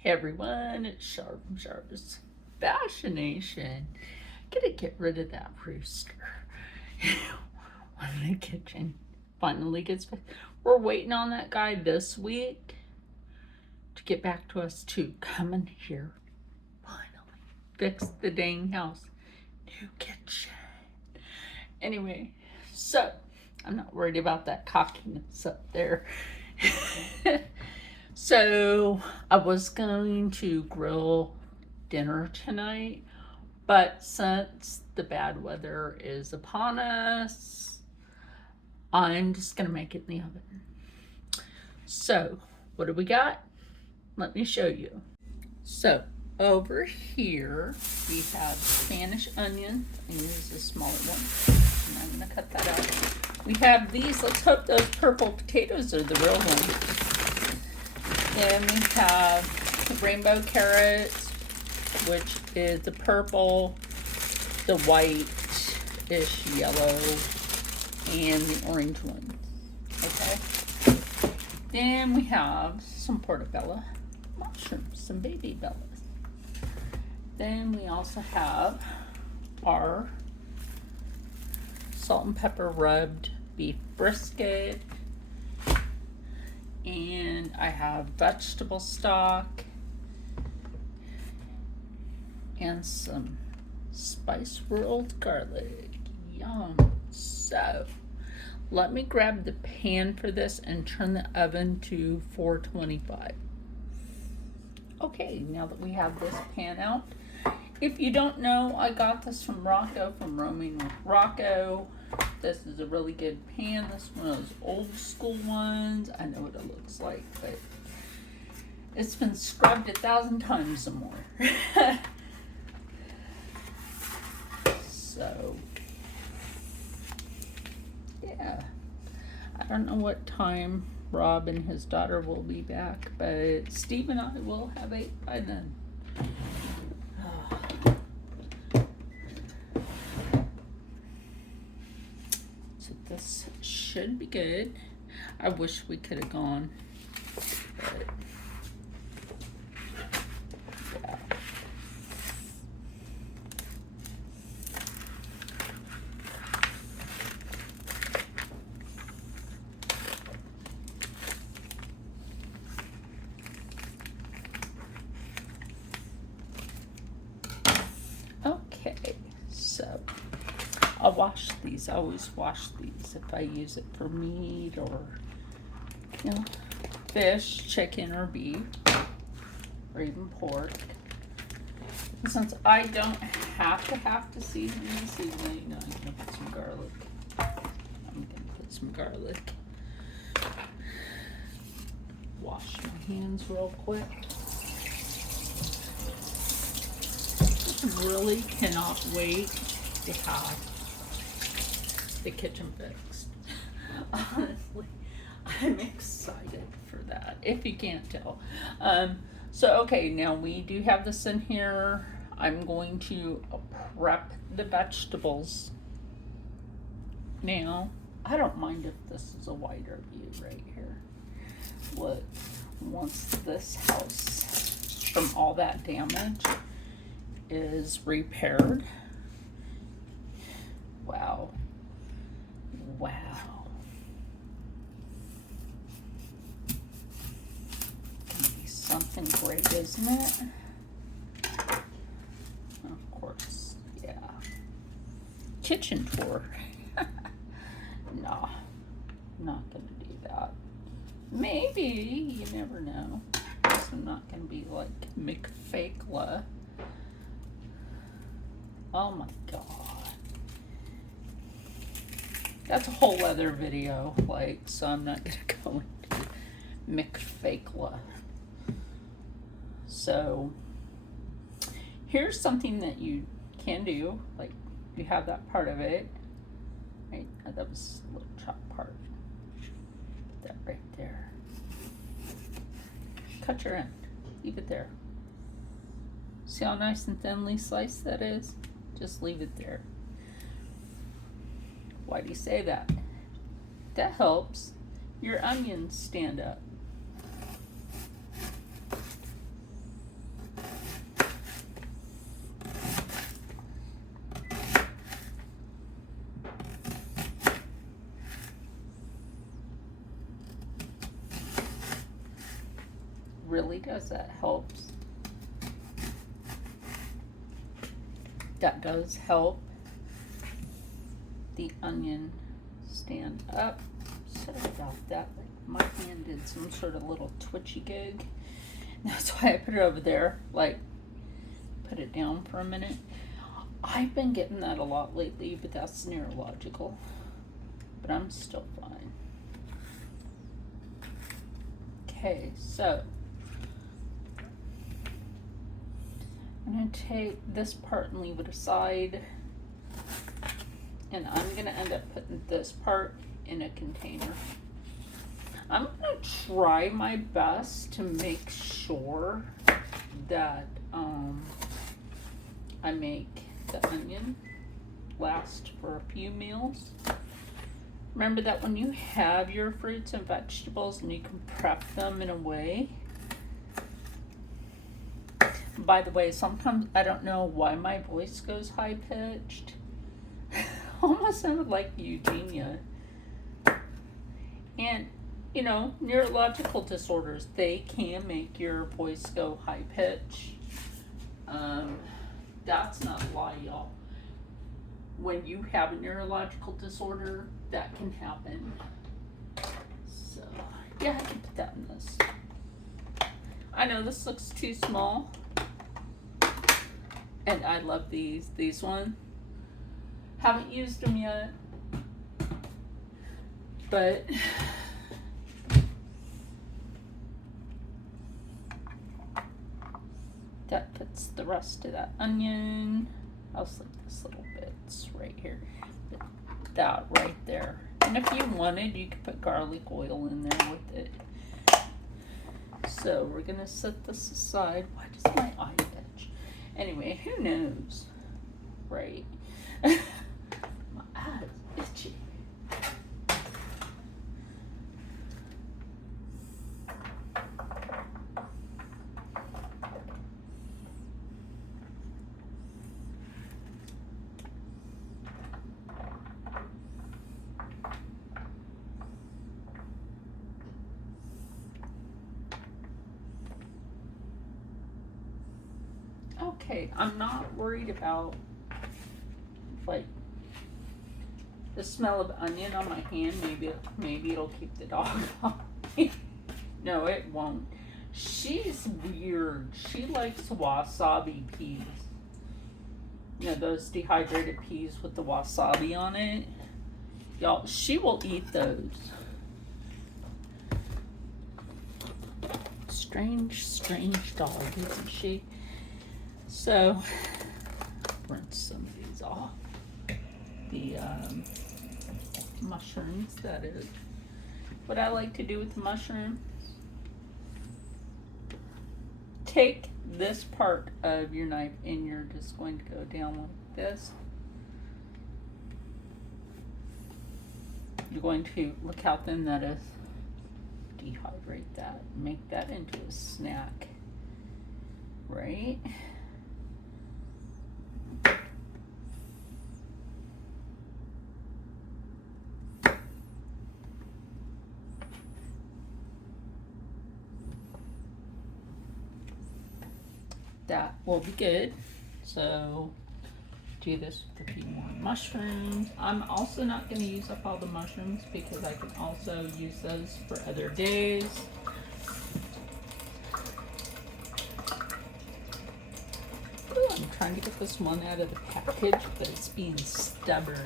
Hey everyone, it's Char from Char's Fascination. Gotta get rid of that rooster. One in the kitchen finally gets fixed. We're waiting on that guy this week to get back to us too. Come in here. Finally. Fix the dang house. New kitchen. Anyway, so I'm not worried about that cockiness up there. So I was going to grill dinner tonight, but since the bad weather is upon us, I'm just gonna make it in the oven. So what do we got? Let me show you. So over here we have Spanish onions. I use a smaller one, and I'm gonna cut that out. We have these. Let's hope those purple potatoes are the real ones. Then we have rainbow carrots, which is the purple, the white-ish yellow, and the orange ones. Okay. Then we have some portobello mushrooms, some baby bellas. Then we also have our salt and pepper rubbed beef brisket. And I have vegetable stock and some spice rolled garlic. Yum. So let me grab the pan for this and turn the oven to 425. Okay, now that we have this pan out, if you don't know, I got this from Rocco, from Roaming with Rocco. This is a really good pan. This is one of those old school ones. I know what it looks like, but it's been scrubbed 1,000 times or more. So, yeah. I don't know what time Rob and his daughter will be back, but Steve and I will have ate by then. This should be good. I wish we could have gone, but yeah. Okay, so I'll wash these. I always wash these if I use it for meat or, you know, fish, chicken, or beef, or even pork. And since I don't have to season this evening, I'm gonna put some garlic. Wash my hands real quick. Really cannot wait to have the kitchen fixed. Honestly, I'm excited for that, if you can't tell. So okay, now we do have this in here. I'm going to prep the vegetables. Now, I don't mind if this is a wider view right here. Look, once this house, from all that damage, is repaired. Wow. Gonna be something great, isn't it? Of course, yeah. Kitchen tour. No, I'm not gonna do that. Maybe, you never know. I'm not gonna be like McFakela. Oh my god. That's a whole other video, like, so I'm not gonna go into McFakela. So, here's something that you can do, like, you have that part of it, right? That was a little chopped part. Put that right there. Cut your end, leave it there. See how nice and thinly sliced that is? Just leave it there. Why do you say that? That helps your onions stand up. really does, that helps. That does help the onion stand up. Sorry about that. My hand did some sort of little twitchy gig. That's why I put it over there, like put it down for a minute. I've been getting that a lot lately, but that's neurological. But I'm still fine. Okay, so I'm going to take this part and leave it aside. And I'm going to end up putting this part in a container. I'm going to try my best to make sure that I make the onion last for a few meals. Remember that when you have your fruits and vegetables and you can prep them in a way. By the way, sometimes I don't know why my voice goes high pitched. Almost sounded like Eugenia. And you know, neurological disorders, they can make your voice go high pitch. That's not a lie, y'all. When you have a neurological disorder, that can happen. So, yeah, I can put that in this. I know this looks too small. And I love these. These ones. Haven't used them yet. But that puts the rest of that onion. I'll slip this little bits right here. That right there. And if you wanted, you could put garlic oil in there with it. So we're gonna set this aside. Why does my eye itch? Anyway, who knows? Right? My eye's itchy. Okay, I'm not worried about like the smell of onion on my hand. Maybe it'll keep the dog off me. No, it won't. She's weird. She likes wasabi peas. You know, those dehydrated peas with the wasabi on it. Y'all, she will eat those. Strange dog, isn't she? So, rinse some of these off. The mushrooms, that is. What I like to do with the mushroom, take this part of your knife and you're just going to go down like this. You're going to look how thin that is. Dehydrate that. Make that into a snack. Right? That will be good. So do this with a few more mushrooms. I'm also not going to use up all the mushrooms because I can also use those for other days. Ooh, I'm trying to get this one out of the package, but it's being stubborn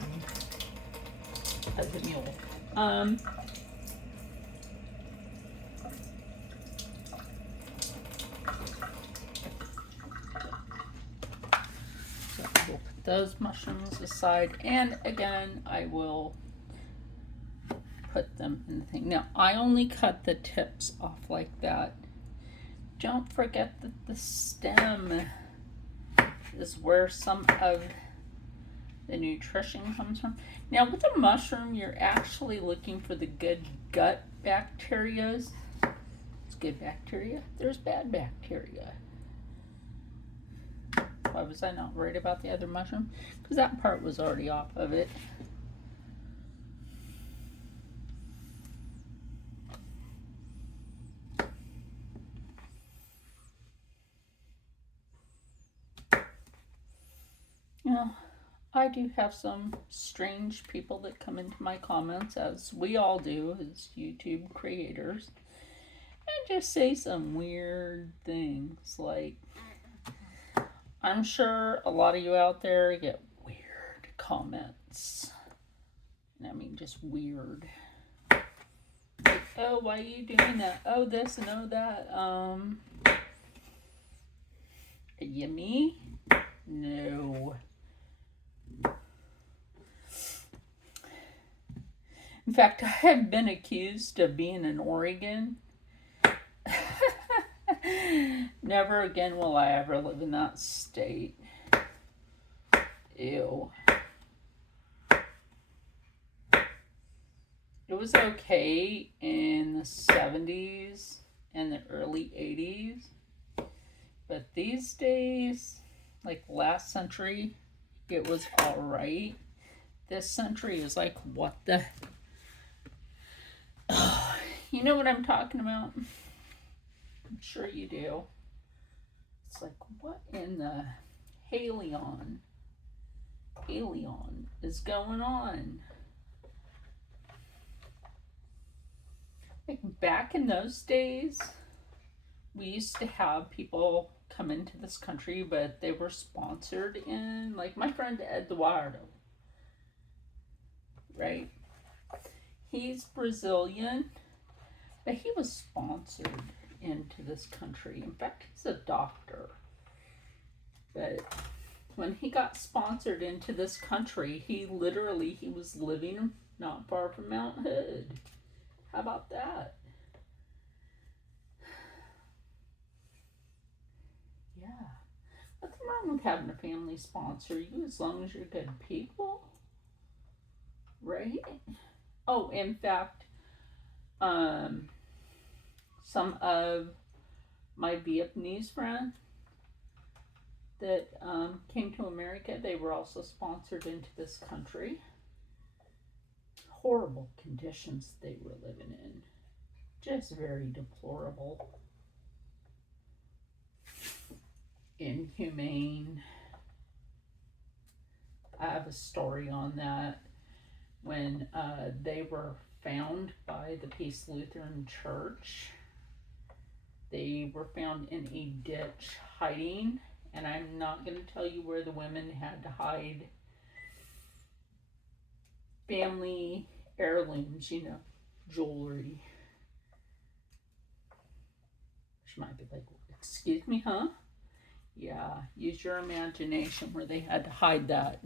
as a mule. Those mushrooms aside, and again I will put them in the thing. Now I only cut the tips off like that. Don't forget that the stem is where some of the nutrition comes from. Now with a mushroom, you're actually looking for the good gut bacteria. It's good bacteria. There's bad bacteria. Why was I not worried about the other mushroom? Because that part was already off of it. Yeah, I do have some strange people that come into my comments, as we all do as YouTube creators, and just say some weird things. Like, I'm sure a lot of you out there get weird comments. And I mean, just weird. Like, oh, why are you doing that? Oh, this and oh, that. You me? No. In fact, I have been accused of being in Oregon. Never again will I ever live in that state. Ew. It was okay in the 70s and the early 80s. But these days, like last century, it was alright. This century is like, what the... You know what I'm talking about? I'm sure you do. It's like, what in the Halion is going on? Like back in those days, we used to have people come into this country, but they were sponsored in, like my friend Eduardo, right? He's Brazilian, but he was sponsored into this country. In fact, he's a doctor. But when he got sponsored into this country, he was living not far from Mount Hood. How about that? Yeah. Nothing wrong with having a family sponsor you as long as you're good people. Right? Oh, in fact, some of my Vietnamese friends that came to America, they were also sponsored into this country. Horrible conditions they were living in. Just very deplorable. Inhumane. I have a story on that. When they were found by the Peace Lutheran Church, they were found in a ditch hiding, and I'm not going to tell you where the women had to hide family heirlooms, jewelry. She might be like, excuse me, huh? Yeah, use your imagination where they had to hide that.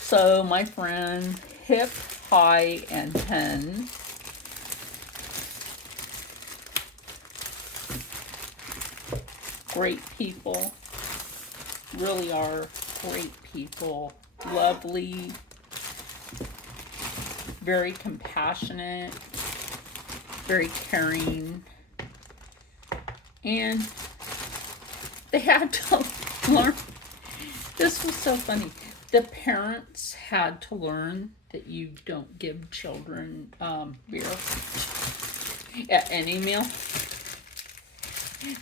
So my friend Hip, High, and Hen great people, really are great people, lovely, very compassionate, very caring, and they had to learn. This was so funny. The parents had to learn that you don't give children beer at any meal.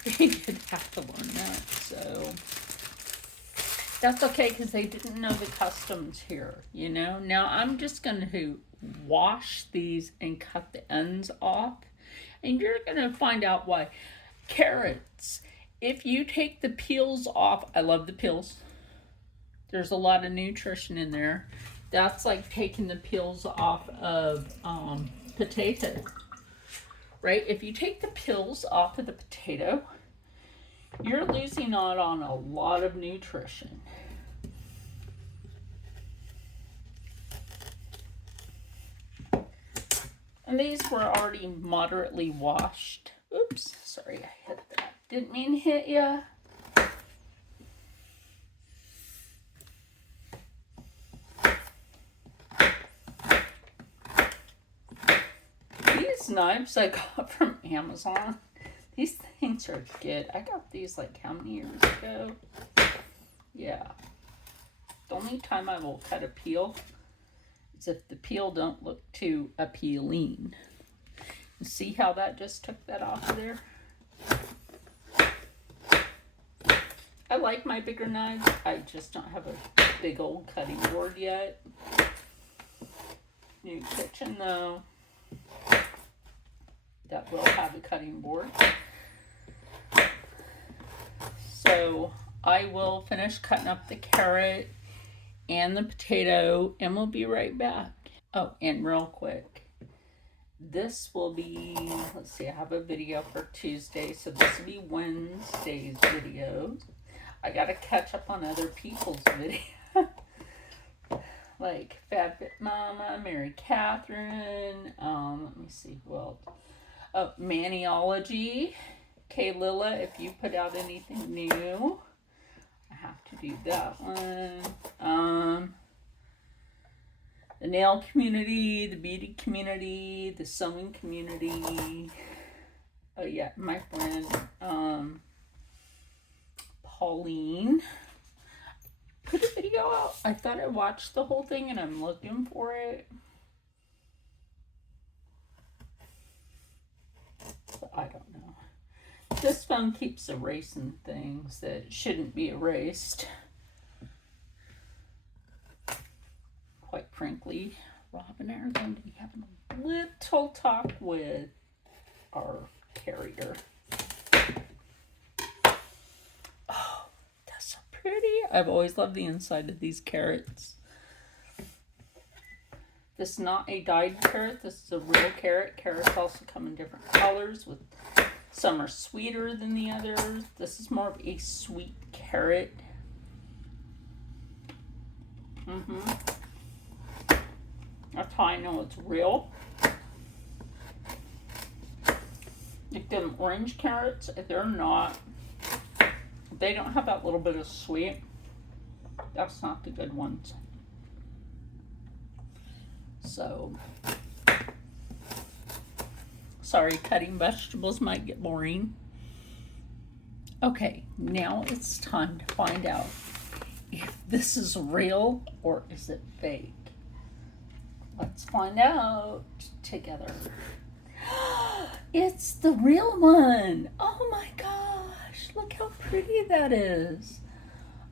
They did have to learn that, so that's okay because they didn't know the customs here, Now I'm just going to wash these and cut the ends off, and you're going to find out why. Carrots, if you take the peels off, I love the peels. There's a lot of nutrition in there. That's like taking the peels off of potato, right? If you take the peels off of the potato, you're losing out on a lot of nutrition. And these were already moderately washed. Oops, sorry I hit that. Didn't mean to hit ya. These knives I got from Amazon. These things are good. I got these like how many years ago? Yeah. The only time I will cut a peel is if the peel don't look too appealing. See how that just took that off of there? I like my bigger knives. I just don't have a big old cutting board yet. New kitchen though. That will have a cutting board. So I will finish cutting up the carrot and the potato and we'll be right back. Oh, and real quick, this will be, let's see, I have a video for Tuesday, so this will be Wednesday's videos. I gotta catch up on other people's videos. Like FabFit Mama, Mary Catherine, let me see, well, oh, Maniology, Kaylilla, if you put out anything new, I have to do that one. The nail community, the beauty community, the sewing community. Oh yeah, my friend Pauline put a video out. I thought I watched the whole thing and I'm looking for it. But I don't know. This phone keeps erasing things that shouldn't be erased. Quite frankly, Rob and I are going to be having a little talk with our carrier. Oh, that's so pretty. I've always loved the inside of these carrots. This is not a dyed carrot. This is a real carrot. Carrots also come in different colors. With some are sweeter than the others. This is more of a sweet carrot. That's how I know it's real. Like them orange carrots, if they're not, if they don't have that little bit of sweet, that's not the good ones. So, sorry, cutting vegetables might get boring. Okay, now it's time to find out if this is real or is it fake. Let's find out together. It's the real one. Oh my gosh, look how pretty that is.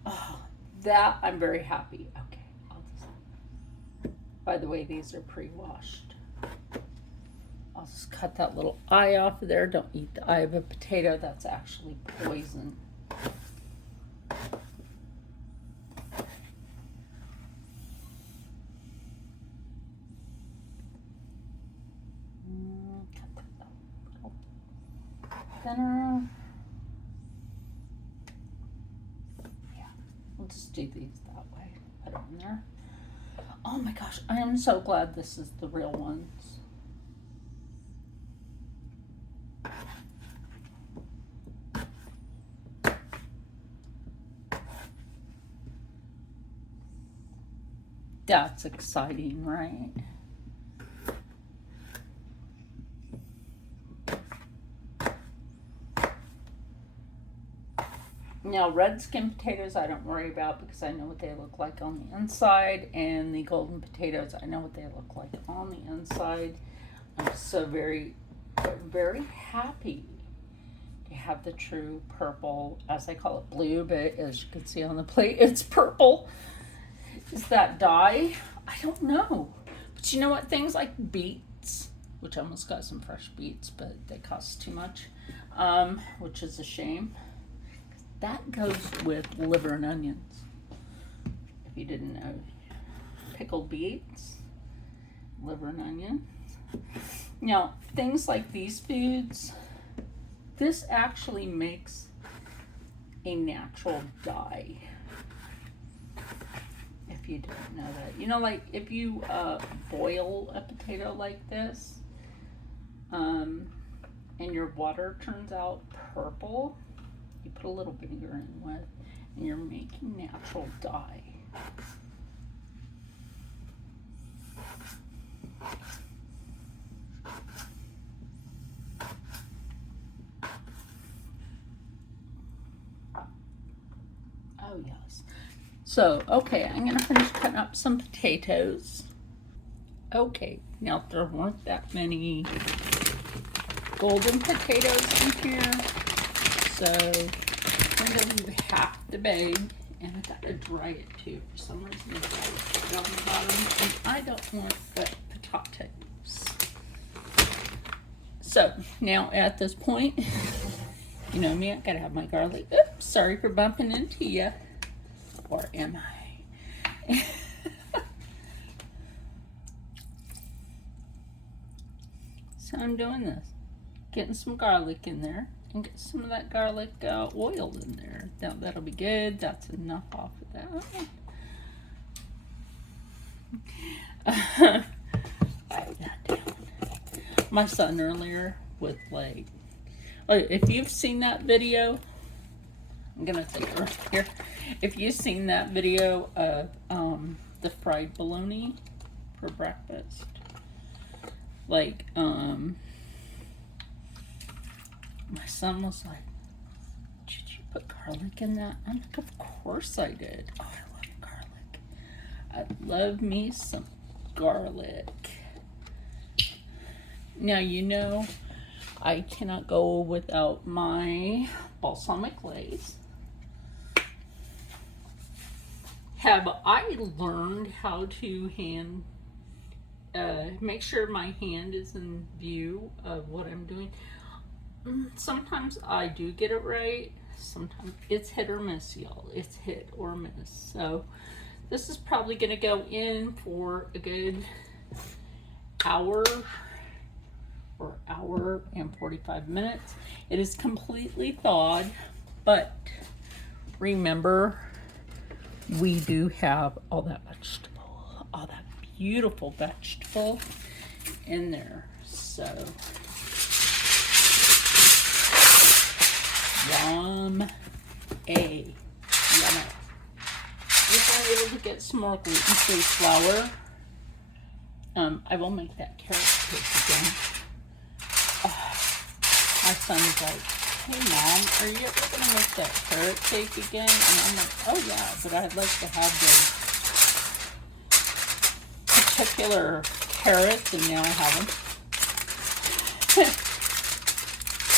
Oh, that I'm very happy. Okay, by the way, these are pre-washed. I'll just cut that little eye off of there. Don't eat the eye of a potato. That's actually poison. Thinner. Yeah, we'll just do these that way. Put them in there. Oh my gosh, I am so glad this is the real ones. That's exciting, right? Now, red skin potatoes I don't worry about because I know what they look like on the inside, and the golden potatoes I know what they look like on the inside. I'm so very, very happy to have the true purple, as I call it blue, but as you can see on the plate, it's purple. Is that dye? I don't know. But you know what? Things like beets, which I almost got some fresh beets, but they cost too much, which is a shame. That goes with liver and onions. If you didn't know, pickled beets, liver and onions. Now, things like these foods, this actually makes a natural dye. If you didn't know that. You know, like if you boil a potato like this, and your water turns out purple, you put a little vinegar in with, and you're making natural dye. Oh yes. So, okay, I'm gonna finish cutting up some potatoes. Okay, now there weren't that many golden potatoes in here. So I'm going to leave half the bag, and I got to dry it too. For some reason, it's right on the bottom, and I don't want wet potatoes. So now at this point, you know me, I gotta have my garlic. Oops, sorry for bumping into you. Or am I? So I'm doing this. Getting some garlic in there. And get some of that garlic oil in there. That'll be good. That's enough off of that. Write that down. My son earlier with like, if you've seen that video, I'm gonna take her here. If you've seen that video of the fried bologna for breakfast, like my son was like, "Did you put garlic in that?" I'm like, "Of course I did. Oh, I love garlic. I love me some garlic." Now, you know, I cannot go without my balsamic glaze. Have I learned how to make sure my hand is in view of what I'm doing? Sometimes I do get it right. Sometimes it's hit or miss, y'all. It's hit or miss. So this is probably going to go in for a good hour or hour and 45 minutes. It is completely thawed, but remember, we do have all that vegetable, all that beautiful vegetable in there. So yum, yummy. If I'm able to get some more gluten-free flour, I will make that carrot cake again. My son's like, "Hey Mom, are you ever going to make that carrot cake again?" And I'm like, "Oh yeah, but I'd like to have the particular carrots," and now I have them.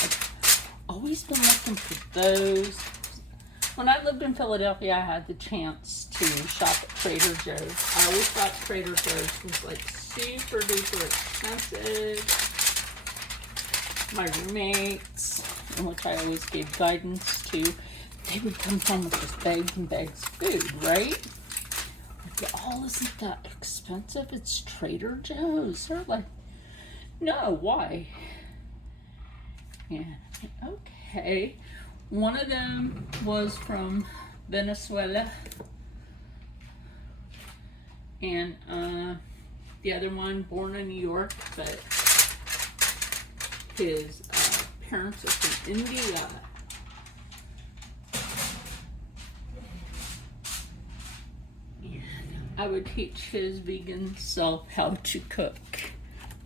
I've always been looking for those. When I lived in Philadelphia, I had the chance to shop at Trader Joe's. I always thought Trader Joe's was like super duper expensive. My roommates, in which I always gave guidance to, they would come home with just bags and bags of food, right? Like, "Oh, isn't that expensive? It's Trader Joe's." They're like, "No, why?" Yeah, okay. One of them was from Venezuela, and the other one born in New York, but his parents are from India. And I would teach his vegan self how to cook.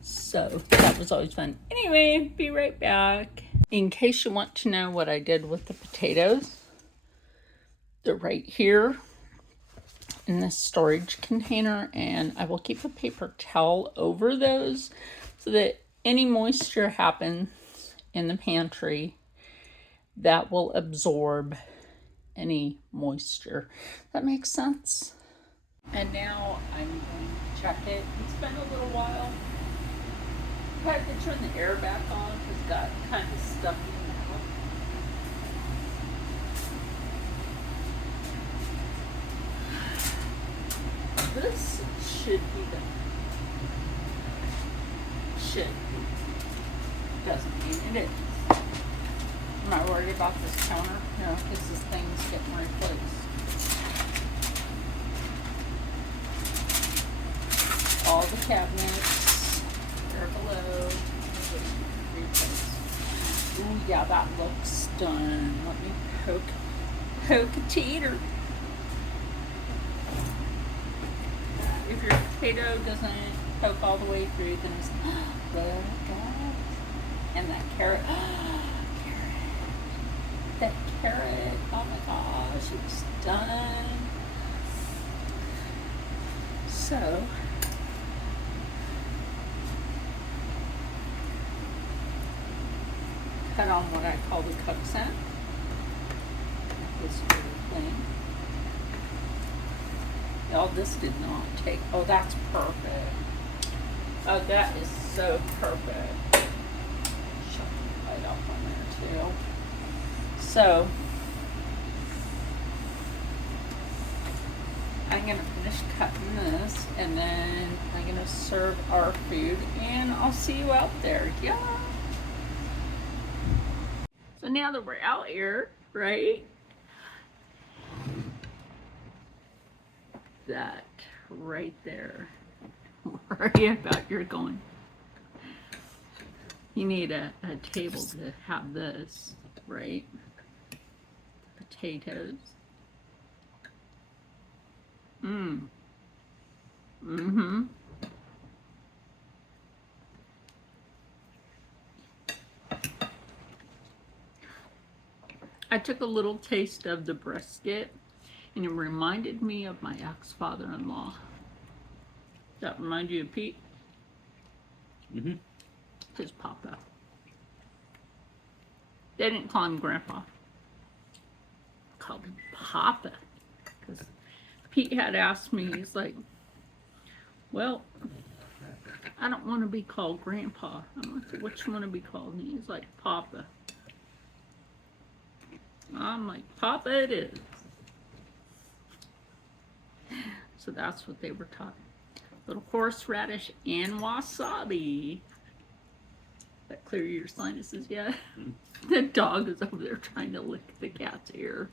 So that was always fun. Anyway, be right back. In case you want to know what I did with the potatoes, they're right here in this storage container, and I will keep a paper towel over those so that any moisture happens in the pantry, that will absorb any moisture. That makes sense? And now I'm going to check it. It's been a little while. I had to turn the air back on because it got kind of stuffy now. This should be done. Should be. Doesn't mean it is. I'm not worried about this counter, no, because this thing's getting replaced. All the cabinets are below. Ooh, yeah, that looks done. Let me poke a teeter. If your potato doesn't poke all the way through, then it's look at that. And that carrot. That carrot. Oh my gosh, it's done. So put on what I call the cook scent. This really clean. Oh, this did not take. Oh, that's perfect. Oh, that is so perfect. Shut the light off on there too. So I'm gonna finish cutting this, and then I'm gonna serve our food, and I'll see you out there. Yeah. So now that we're out here, right? That right there. Worry about you're going. You need a table to have this, right? Potatoes. Mm-hmm. I took a little taste of the brisket, and it reminded me of my ex-father-in-law. That remind you of Pete? Mm-hmm. His papa. They didn't call him Grandpa. Called him Papa. Because Pete had asked me, he's like, well, I don't want to be called Grandpa. I'm like, what you want to be called? And he's like, Papa. I'm like, Papa it is. So that's what they were taught. Little horseradish and wasabi. That clear your sinuses yet? The dog is over there trying to lick the cat's ear.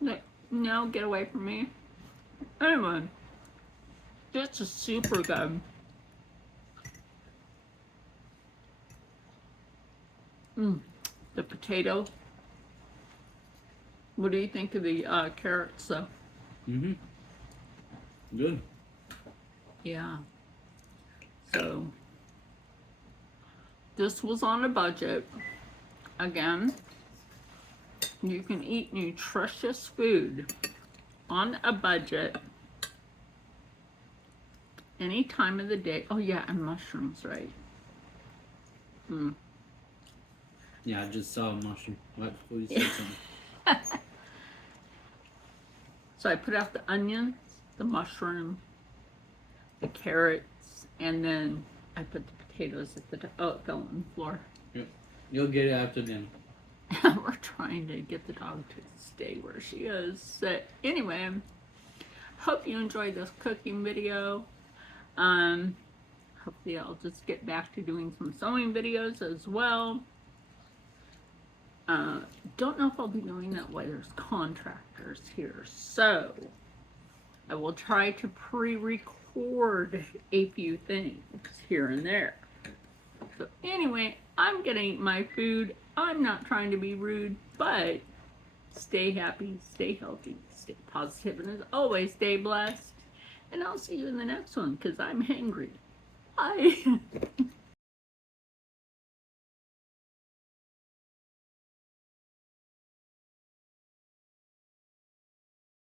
Like, no, get away from me. Anyway, this is super good. The potato. What do you think of the carrots, though? Mm-hmm. Good. Yeah. So, this was on a budget. Again, you can eat nutritious food on a budget any time of the day. Oh, yeah, and mushrooms, right? Yeah, I just saw a mushroom right before you said something. So I put out the onions, the mushroom, the carrots, and then I put the potatoes at the top. Oh, it fell on the floor. Yep. You'll get it after dinner. We're trying to get the dog to stay where she is. So anyway, hope you enjoyed this cooking video. Hopefully I'll just get back to doing some sewing videos as well. Don't know if I'll be doing that while there's contractors here, so I will try to pre-record a few things here and there. So anyway, I'm gonna eat my food. I'm not trying to be rude, but stay happy, stay healthy, stay positive, and as always, stay blessed. And I'll see you in the next one, because I'm hangry. Bye.